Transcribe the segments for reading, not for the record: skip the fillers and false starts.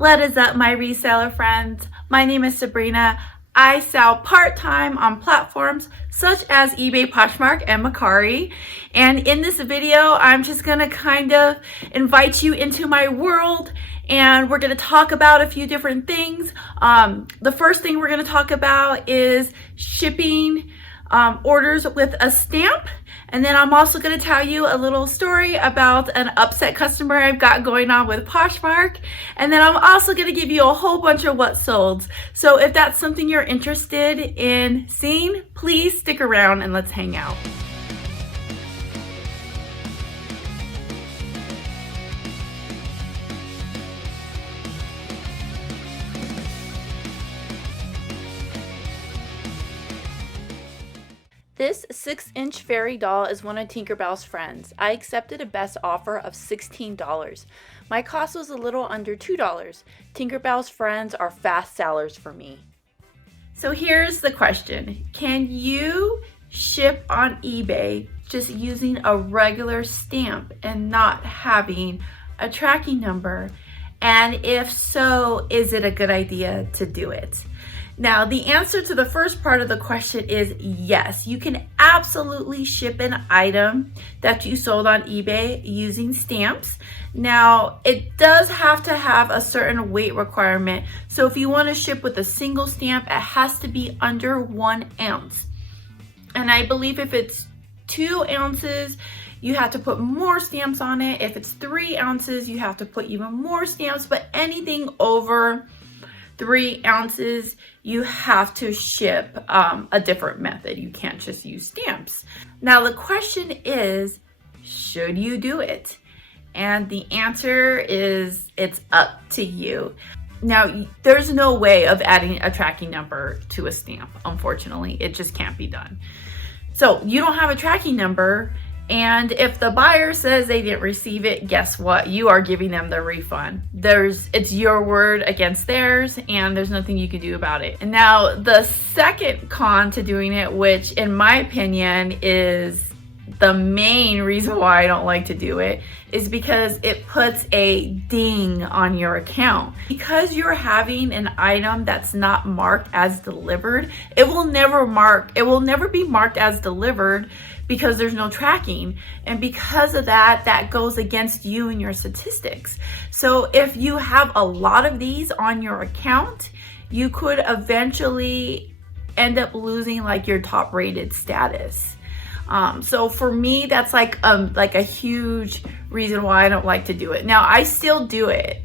What is up, my reseller friends? My name is Sabrina. I sell part-time on platforms such as eBay, Poshmark, and Mercari. And in this video, I'm just gonna kind of invite you into my world, and we're gonna talk about a few different things. The first thing we're gonna talk about is shipping orders with a stamp. And then I'm also going to tell you a little story about an upset customer I've got going on with Poshmark. And then I'm also going to give you a whole bunch of what solds. So if that's something you're interested in seeing, please stick around and let's hang out. This 6-inch fairy doll is one of Tinkerbell's friends. I accepted a best offer of $16. My cost was a little under $2. Tinkerbell's friends are fast sellers for me. So here's the question. Can you ship on eBay just using a regular stamp and not having a tracking number? And if so, is it a good idea to do it? Now, the answer to the first part of the question is yes. You can absolutely ship an item that you sold on eBay using stamps. Now, it does have to have a certain weight requirement. So if you want to ship with a single stamp, it has to be under 1 ounce. And I believe if it's 2 ounces, you have to put more stamps on it. If it's 3 ounces, you have to put even more stamps. But anything over 3 ounces, you have to ship a different method. You can't just use stamps. Now the question is, should you do it? And the answer is, it's up to you. Now, there's no way of adding a tracking number to a stamp. Unfortunately, it just can't be done. So you don't have a tracking number, and if the buyer says they didn't receive it, guess what? You are giving them the refund. It's your word against theirs, and there's nothing you can do about it. And now the second con to doing it, which in my opinion is the main reason why I don't like to do it, is because it puts a ding on your account. Because you're having an item that's not marked as delivered, it will never be marked as delivered because there's no tracking. And because of that, that goes against you and your statistics. So if you have a lot of these on your account, you could eventually end up losing like your top rated status. So for me, that's like a huge reason why I don't like to do it. Now, I still do it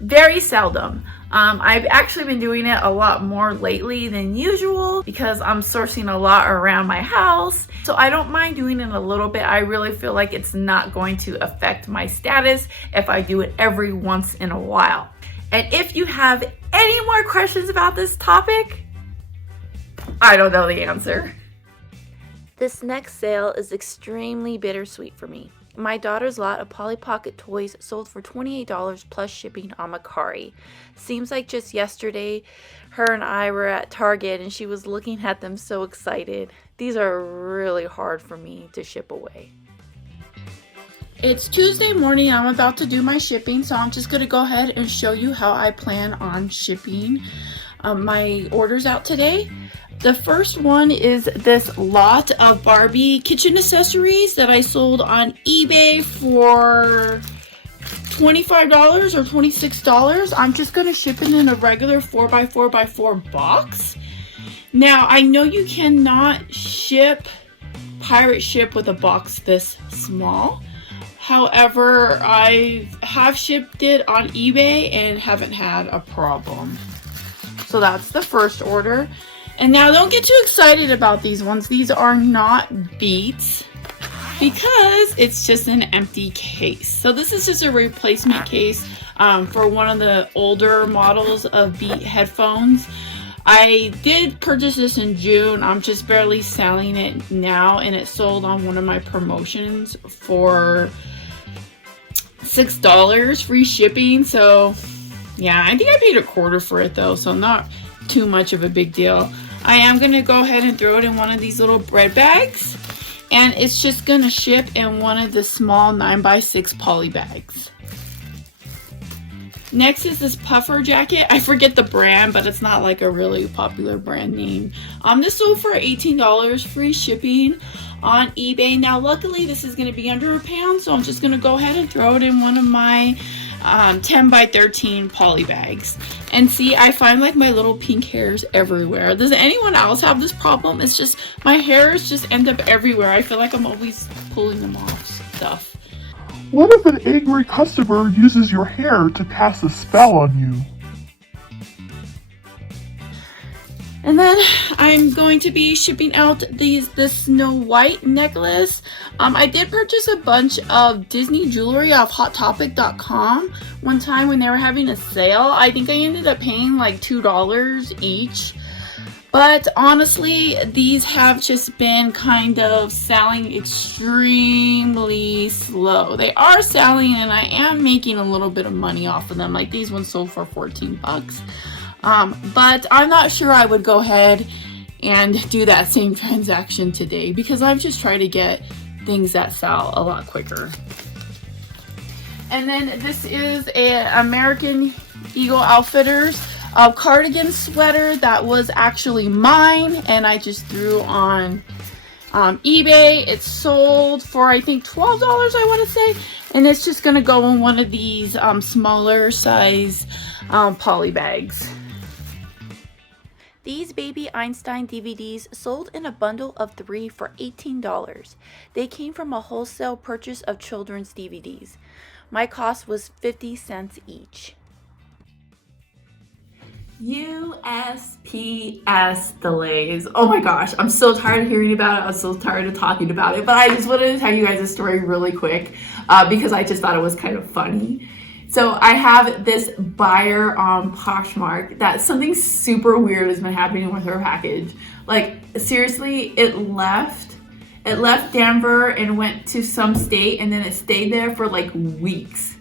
very seldom. I've actually been doing it a lot more lately than usual because I'm sourcing a lot around my house. So I don't mind doing it a little bit. I really feel like it's not going to affect my status if I do it every once in a while. And if you have any more questions about this topic, I don't know the answer. This next sale is extremely bittersweet for me. My daughter's lot of Polly Pocket toys sold for $28 plus shipping on Mercari. Seems like just yesterday, her and I were at Target and she was looking at them so excited. These are really hard for me to ship away. It's Tuesday morning. I'm about to do my shipping, so I'm just going to go ahead and show you how I plan on shipping my orders out today. The first one is this lot of Barbie kitchen accessories that I sold on eBay for $25 or $26. I'm just going to ship it in a regular 4x4x4 box. Now, I know you cannot pirate ship with a box this small. However, I have shipped it on eBay and haven't had a problem. So that's the first order. And now don't get too excited about these ones. These are not beats because it's just an empty case. So this is just a replacement case for one of the older models of Beat headphones. I did purchase this in June. I'm just barely selling it now, and it sold on one of my promotions for $6 free shipping. So yeah, I think I paid $1/4 for it though, so not too much of a big deal. I am going to go ahead and throw it in one of these little bread bags, and it's just going to ship in one of the small 9x6 poly bags. Next is this puffer jacket. I forget the brand, but it's not like a really popular brand name. This sold for $18, free shipping on eBay. Now, luckily, this is going to be under £1, so I'm just going to go ahead and throw it in one of my 10 by 13 poly bags. And see, I find like my little pink hairs everywhere. Does anyone else have this problem? It's just my hairs just end up everywhere. I feel like I'm always pulling them off stuff. What if an angry customer uses your hair to cast a spell on you? And then I'm going to be shipping out this Snow White necklace. I did purchase a bunch of Disney jewelry off HotTopic.com one time when they were having a sale. I think I ended up paying like $2 each. But honestly, these have just been kind of selling extremely slow. They are selling and I am making a little bit of money off of them. Like these ones sold for 14 bucks. But I'm not sure I would go ahead and do that same transaction today because I'm just trying to get things that sell a lot quicker. And then this is an American Eagle Outfitters cardigan sweater that was actually mine and I just threw on eBay. It sold for I think $12, I want to say, and it's just gonna go in one of these smaller size poly bags. These Baby Einstein DVDs sold in a bundle of 3 for $18. They came from a wholesale purchase of children's DVDs. My cost was 50 cents each. USPS delays. Oh my gosh, I'm so tired of hearing about it. I'm so tired of talking about it, but I just wanted to tell you guys a story really quick because I just thought it was kind of funny. So I have this buyer on Poshmark that something super weird has been happening with her package. Like seriously, it left Denver and went to some state and then it stayed there for like weeks.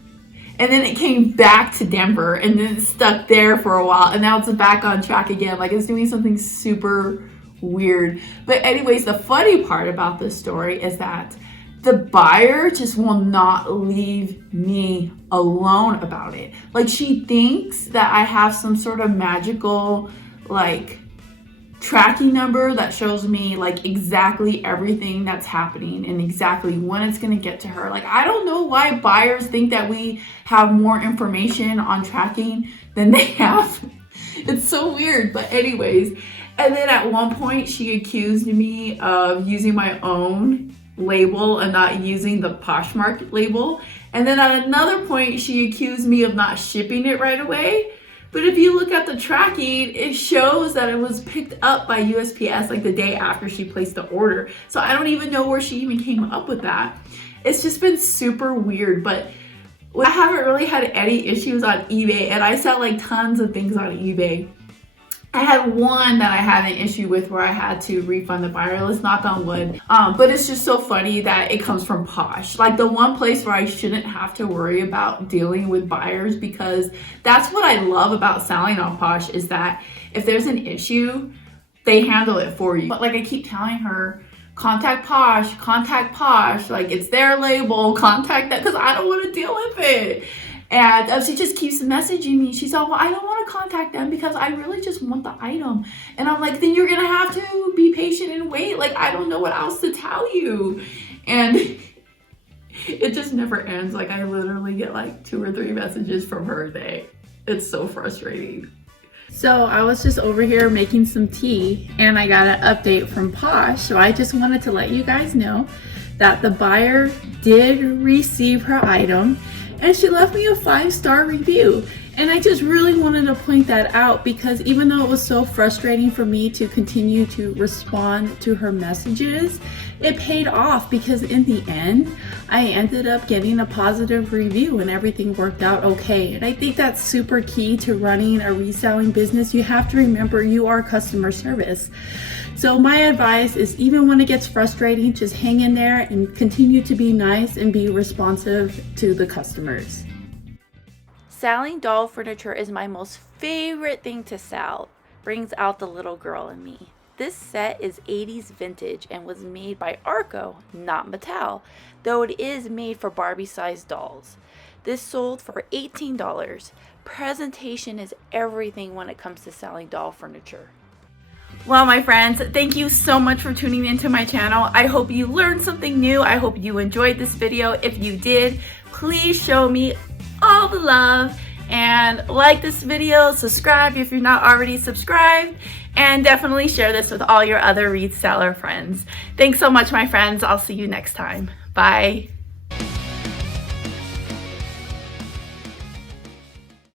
And then it came back to Denver and then it's stuck there for a while and now it's back on track again. Like it's doing something super weird. But anyways, the funny part about this story is that the buyer just will not leave me alone about it. Like she thinks that I have some sort of magical like tracking number that shows me like exactly everything that's happening and exactly when it's going to get to her. Like I don't know why buyers think that we have more information on tracking than they have. It's so weird. But anyways, and then at one point she accused me of using my own label and not using the Poshmark label. And then at another point she accused me of not shipping it right away. But if you look at the tracking, it shows that it was picked up by USPS like the day after she placed the order. So I don't even know where she even came up with that. It's just been super weird, but I haven't really had any issues on eBay and I sell like tons of things on eBay. I had one that I had an issue with where I had to refund the buyer. Let's knock on wood. But it's just so funny that it comes from Posh. Like the one place where I shouldn't have to worry about dealing with buyers, because that's what I love about selling on Posh is that if there's an issue, they handle it for you. But like I keep telling her, contact Posh, like it's their label, contact that, because I don't want to deal with it. And she just keeps messaging me. She's all, well, I don't want to contact them because I really just want the item. And I'm like, then you're going to have to be patient and wait. Like, I don't know what else to tell you. And it just never ends. Like, I literally get like 2 or 3 messages from her a day. It's so frustrating. So I was just over here making some tea and I got an update from Posh. So I just wanted to let you guys know that the buyer did receive her item. And she left me a 5-star review. And I just really wanted to point that out because even though it was so frustrating for me to continue to respond to her messages, it paid off because in the end, I ended up getting a positive review and everything worked out okay. And I think that's super key to running a reselling business. You have to remember you are customer service. So my advice is even when it gets frustrating, just hang in there and continue to be nice and be responsive to the customers. Selling doll furniture is my most favorite thing to sell. Brings out the little girl in me. This set is 80s vintage and was made by Arco, not Mattel, though it is made for Barbie-sized dolls. This sold for $18. Presentation is everything when it comes to selling doll furniture. Well, my friends, thank you so much for tuning into my channel. I hope you learned something new. I hope you enjoyed this video. If you did, please show me all the love and like this video, subscribe if you're not already subscribed, and definitely share this with all your other reseller friends. Thanks so much, my friends. I'll see you next time. Bye.